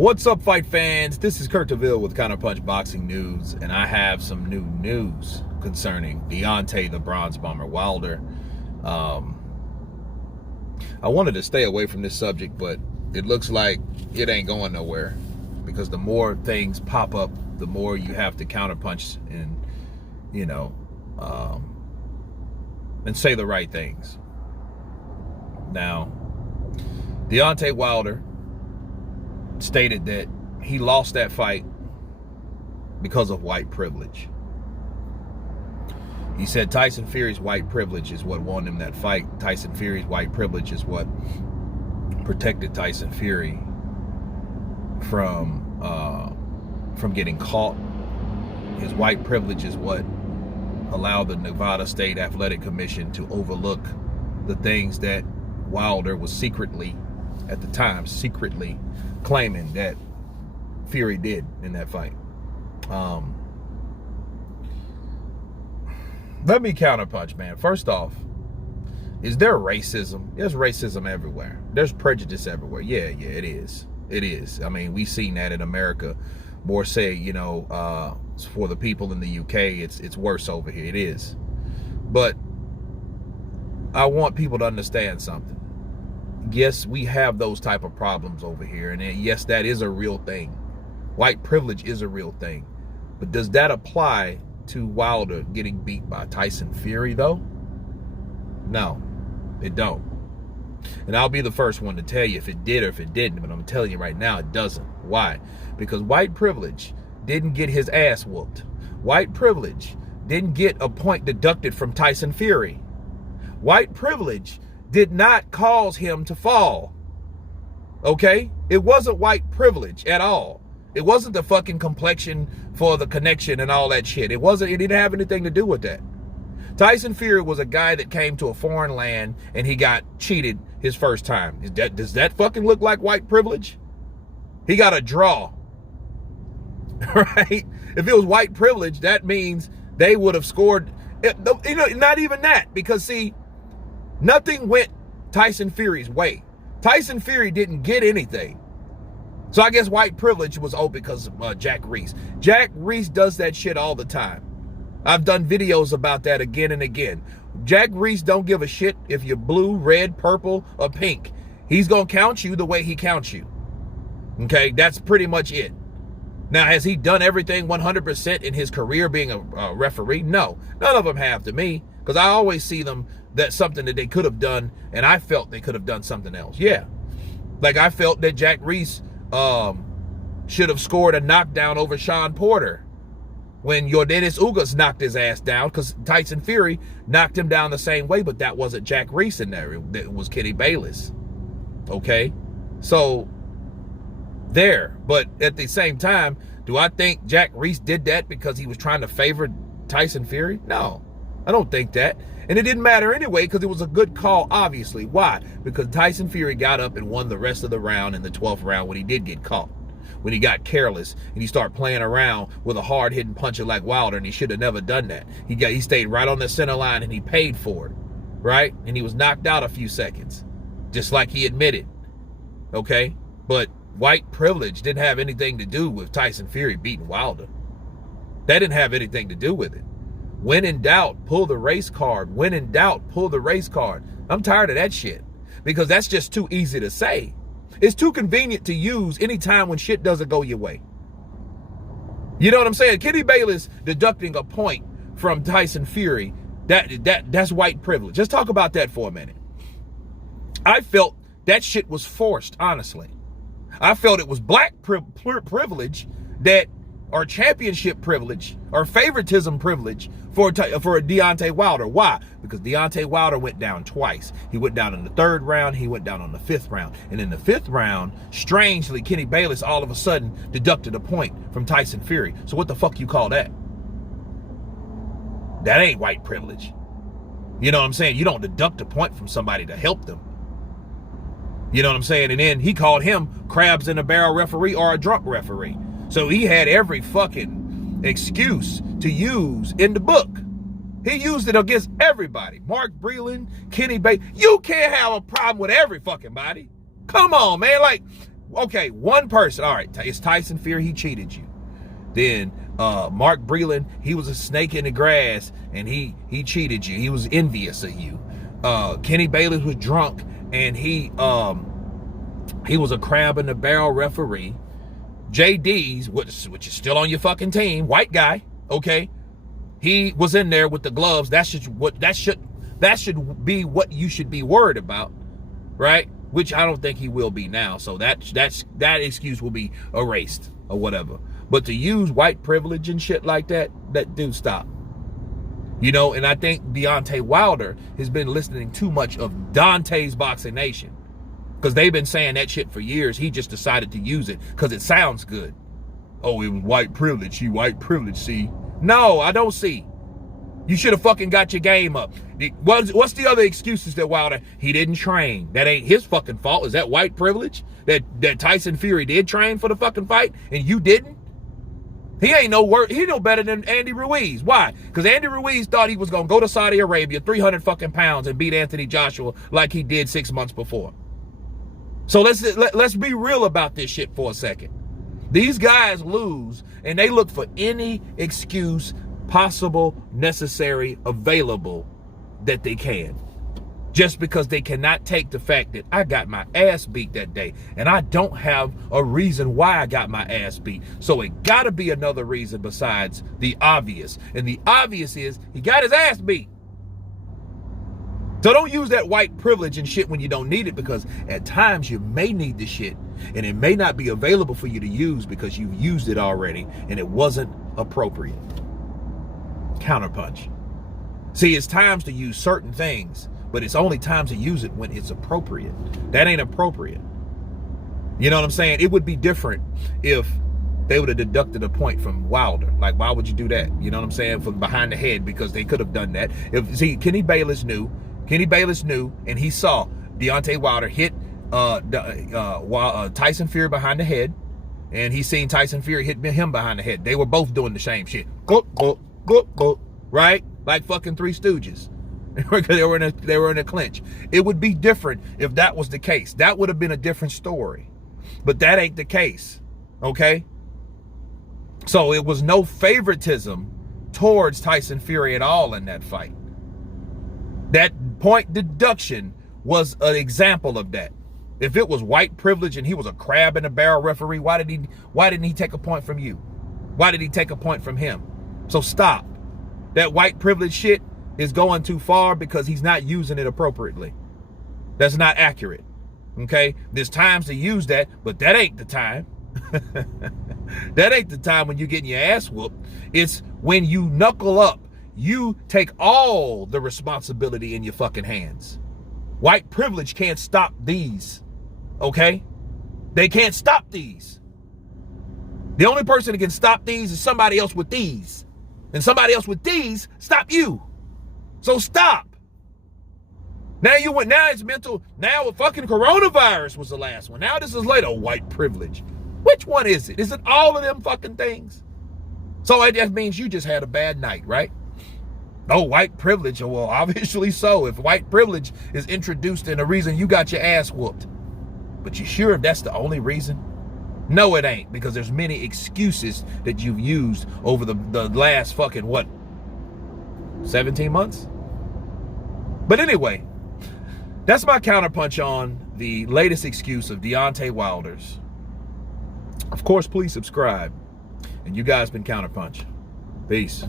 What's up, fight fans? This is Kurt DeVille with Counterpunch Boxing News, and I have some new news concerning Deontay the Bronze Bomber Wilder. I wanted to stay away from this subject, but it looks like it ain't going nowhere, because the more things pop up, the more you have to counterpunch and, and say the right things. Now, Deontay Wilder stated that he lost that fight because of white privilege. He said Tyson Fury's white privilege is what won him that fight. Tyson Fury's white privilege is what protected Tyson Fury from getting caught. His white privilege is what allowed the Nevada State Athletic Commission to overlook the things that Wilder was secretly, at the time, claiming that Fury did in that fight. Let me counterpunch, man. First off, is there racism? There's racism everywhere. There's prejudice everywhere. Yeah, it is. It is. I mean, we've seen that in America. More say, for the people in the UK, it's worse over here. It is. But I want people to understand something. Yes, we have those type of problems over here, and yes, that is a real thing. White privilege is a real thing. But does that apply to Wilder getting beat by Tyson Fury, though? No, it don't. And I'll be the first one to tell you if it did or if it didn't, but I'm telling you right now, it doesn't. Why? Because white privilege didn't get his ass whooped. White privilege didn't get a point deducted from Tyson Fury. White privilege did not cause him to fall. Okay? It wasn't white privilege at all. It wasn't the fucking complexion for the connection and all that shit. It didn't have anything to do with that. Tyson Fury was a guy that came to a foreign land and he got cheated his first time. Does that fucking look like white privilege? He got a draw. Right? If it was white privilege, that means they would have scored. Not even that, because see, nothing went Tyson Fury's way. Tyson Fury didn't get anything. So I guess white privilege was because of Jack Reese. Jack Reese does that shit all the time. I've done videos about that again and again. Jack Reese don't give a shit if you're blue, red, purple, or pink. He's going to count you the way he counts you. Okay, that's pretty much it. Now, has he done everything 100% in his career being a referee? No, none of them have to me, because I always see them that's something that they could have done, and I felt they could have done something else. Yeah, like I felt that Jack Reese should have scored a knockdown over Sean Porter when Yordenis Ugas knocked his ass down, because Tyson Fury knocked him down the same way, but that wasn't Jack Reese in there. It was Kenny Bayless. Okay, so there. But at the same time, do I think Jack Reese did that because he was trying to favor Tyson Fury? No, I don't think that. And it didn't matter anyway, because it was a good call, obviously. Why? Because Tyson Fury got up and won the rest of the round in the 12th round when he did get caught. When he got careless and he started playing around with a hard-hitting puncher like Wilder, and he should have never done that. He stayed right on the center line and he paid for it, right? And he was knocked out a few seconds, just like he admitted, okay? But white privilege didn't have anything to do with Tyson Fury beating Wilder. That didn't have anything to do with it. When in doubt, pull the race card. When in doubt, pull the race card. I'm tired of that shit, because that's just too easy to say. It's too convenient to use anytime when shit doesn't go your way. You know what I'm saying? Kenny Bayless deducting a point from Tyson Fury, that's white privilege. Let's talk about that for a minute. I felt that shit was forced, honestly. I felt it was black privilege or championship privilege or favoritism privilege for Deontay Wilder. Why? Because Deontay Wilder went down twice. He went down in the 3rd round. He went down on the 5th round. And in the 5th round, strangely, Kenny Bayless all of a sudden deducted a point from Tyson Fury. So what the fuck you call that? That ain't white privilege. You know what I'm saying? You don't deduct a point from somebody to help them. You know what I'm saying? And then he called him crabs in a barrel referee or a drunk referee. So he had every fucking excuse to use in the book. He used it against everybody. Mark Breland, Kenny Bayless. You can't have a problem with every fucking body. Come on, man. Like, okay, one person. All right, it's Tyson Fury. He cheated you. Then Mark Breland, he was a snake in the grass, and he cheated you. He was envious of you. Kenny Bayless was drunk, and he was a crab in the barrel referee. JD's, which is still on your fucking team, white guy, okay? He was in there with the gloves. That should be what you should be worried about, right? Which I don't think he will be now. So that excuse will be erased or whatever. But to use white privilege and shit like that dude, stop. You know, and I think Deontay Wilder has been listening too much of Dante's Boxing Nation, because they've been saying that shit for years. He just decided to use it because it sounds good. Oh, it was white privilege. He white privilege, see? No, I don't see. You should have fucking got your game up. What's the other excuses that Wilder? He didn't train. That ain't his fucking fault. Is that white privilege? That Tyson Fury did train for the fucking fight and you didn't? He ain't he no better than Andy Ruiz. Why? Because Andy Ruiz thought he was gonna go to Saudi Arabia, 300 fucking pounds, and beat Anthony Joshua like he did 6 months before. So let's be real about this shit for a second. These guys lose and they look for any excuse possible, necessary, available that they can. Just because they cannot take the fact that I got my ass beat that day and I don't have a reason why I got my ass beat. So it gotta be another reason besides the obvious. And the obvious is he got his ass beat. So don't use that white privilege and shit when you don't need it, because at times you may need the shit and it may not be available for you to use because you've used it already and it wasn't appropriate. Counterpunch. See, it's times to use certain things, but it's only time to use it when it's appropriate. That ain't appropriate. You know what I'm saying? It would be different if they would have deducted a point from Wilder. Like, why would you do that? You know what I'm saying? From behind the head, because they could have done that. Kenny Bayless knew, and he saw Deontay Wilder hit Tyson Fury behind the head, and he seen Tyson Fury hit him behind the head. They were both doing the same shit. Right? Like fucking Three Stooges. they were in a clinch. It would be different if that was the case. That would have been a different story. But that ain't the case. Okay? So it was no favoritism towards Tyson Fury at all in that fight. That point deduction was an example of that. If it was white privilege and he was a crab in a barrel referee, why didn't he take a point from you? Why did he take a point from him? So stop. That white privilege shit is going too far because he's not using it appropriately. That's not accurate. Okay? There's times to use that, but that ain't the time. That ain't the time when you're getting your ass whooped. It's when you knuckle up. You take all the responsibility in your fucking hands. White privilege can't stop these. Okay? They can't stop these. The only person that can stop these is somebody else with these. And somebody else with these stop you. So stop. Now it's mental. Now fucking coronavirus was the last one. Now this is later. White privilege. Which one is it? Is it all of them fucking things? So that means you just had a bad night, right? Oh, white privilege. Well, obviously so. If white privilege is introduced in a reason you got your ass whooped. But you sure if that's the only reason? No, it ain't, because there's many excuses that you've used over the last fucking, 17 months? But anyway, that's my counterpunch on the latest excuse of Deontay Wilder's. Of course, please subscribe. And you guys been Counterpunch. Peace.